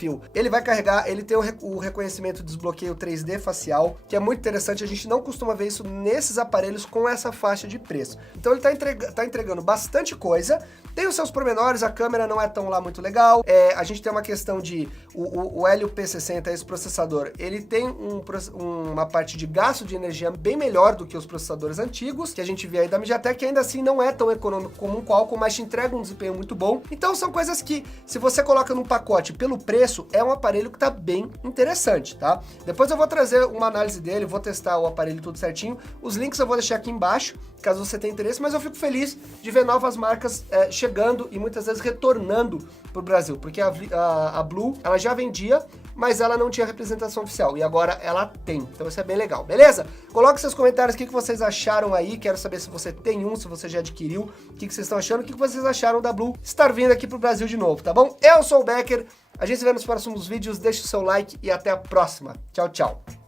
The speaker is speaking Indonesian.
fio. Ele vai carregar, ele tem o reconhecimento de desbloqueio 3D facial, que é muito interessante, a gente não costuma ver isso nesses aparelhos com essa faixa de preço. Então ele tá entregando bastante coisa, tem os seus pormenores, a câmera não é tão lá muito legal, a gente tem uma questão de, o Helio P60, esse processador, ele tem uma parte de gasto de energia bem melhor do que os processadores antigos, que a gente vê aí da MediaTek, que ainda assim não é tão econômico como um Qualcomm, mas te entrega um desempenho muito bom. Então são coisas que, se você coloca num pacote pelo preço, é um aparelho que tá bem interessante, tá? Depois eu vou trazer uma análise dele, vou testar o aparelho tudo certinho. Os links eu vou deixar aqui embaixo, caso você tenha interesse, mas eu fico feliz de ver novas marcas chegando e muitas vezes retornando pro Brasil, porque a Blue, ela já vendia, mas ela não tinha representação oficial, e agora ela tem, então isso é bem legal, beleza? Coloque seus comentários, o que vocês acharam aí, quero saber se você tem um, se você já adquiriu, o que vocês estão achando, o que vocês acharam da Blue estar vindo aqui pro Brasil de novo, tá bom? Eu sou o Becker, a gente se vê nos próximos vídeos, deixa o seu like e até a próxima. Tchau, tchau.